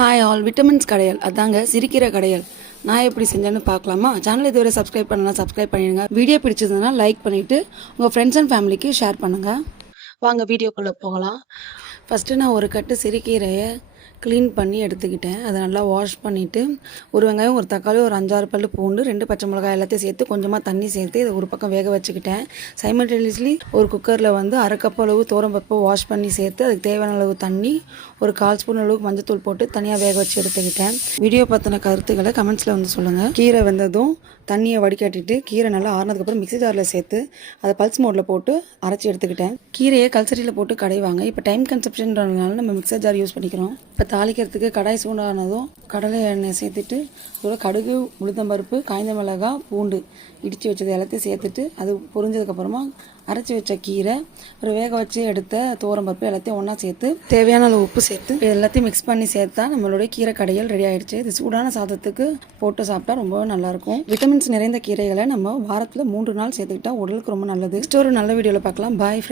Hi all vitamins கடையல் அதாங்க சிரிக்கிற கடையல் நான் எப்படி செஞ்சேன்னு பார்க்கலாமா? சேனல் இதுவரை சப்ஸ்கிரைப் பண்ணலாம், சப்ஸ்கிரைப் பண்ணிடுங்க. வீடியோ பிடிச்சதுன்னா லைக் பண்ணிவிட்டு உங்கள் ஃப்ரெண்ட்ஸ் அண்ட் ஃபேமிலிக்கு ஷேர் பண்ணுங்கள். வாங்க வீடியோக்குள்ளே போகலாம். ஃபஸ்ட்டு நான் ஒரு கட்டு சிறுகீரையை க்ளீன் பண்ணி எடுத்துக்கிட்டேன். அதை நல்லா வாஷ் பண்ணிவிட்டு ஒரு வெங்காயம், ஒரு தக்காளி, ஒரு 5-6 பல் பூண்டு, 2 பச்சை மிளகாய் எல்லாத்தையும் சேர்த்து கொஞ்சமாக தண்ணி சேர்த்து இதை ஒரு பக்கம் வேக வச்சுக்கிட்டேன். சைமல்டேனியஸ்லி ஒரு குக்கரில் வந்து 1/2 கப் அளவு துவரம்பருப்பு வாஷ் பண்ணி சேர்த்து அதுக்கு தேவையான அளவு தண்ணி, ஒரு 1/4 ஸ்பூன் அளவுக்கு மஞ்சத்தூள் போட்டு தனியாக வேக வச்சு எடுத்துக்கிட்டேன். வீடியோ பார்த்தின கருத்துக்களை கமெண்ட்ஸில் வந்து சொல்லுங்கள். கீரை வெந்ததும் தண்ணியை வடிகட்டிட்டு கீரை நல்லா ஆறுனதுக்கப்புறம் மிக்ஸி ஜாரில் சேர்த்து அதை பல்ஸ் மோடில் போட்டு அரைச்சி எடுத்துக்கிட்டேன். கீரையை கல்சரியில் போட்டு கடைவாங்க. இப்போ டைம் கன்சப்ஷன்றதுனால நம்ம மிக்சர் ஜார் யூஸ் பண்ணிக்கிறோம். இப்போ தாளிக்கிறதுக்கு கடாய் சூடானதும் கடலை எண்ணெய் சேர்த்துட்டு அதோட கடுகு, உளுத்தம்பருப்பு, காய்ந்த மிளகாய், பூண்டு இடித்து வச்சது எல்லாத்தையும் சேர்த்துட்டு அது பொரிஞ்சதுக்கப்புறமா அரைச்சி வச்ச கீரை, ஒரு வேக வச்சு எடுத்த துவரம்பருப்பு எல்லாத்தையும் ஒன்றா சேர்த்து தேவையான அளவு உப்பு சேர்த்து எல்லாத்தையும் மிக்ஸ் பண்ணி சேர்த்தா நம்மளுடைய கீரை கடைகள் ரெடி ஆகிடுச்சு. இது சூடான சாதத்துக்கு போட்டு சாப்பிட்டா ரொம்பவே நல்லாயிருக்கும். விட்டமின்ஸ் நிறைந்த கீரைகளை நம்ம வாரத்தில் 3 நாள் சேர்த்துக்கிட்டா உடலுக்கு ரொம்ப நல்லது. நெக்ஸ்ட் ஒரு நல்ல வீடியோவில் பார்க்கலாம். பாய்.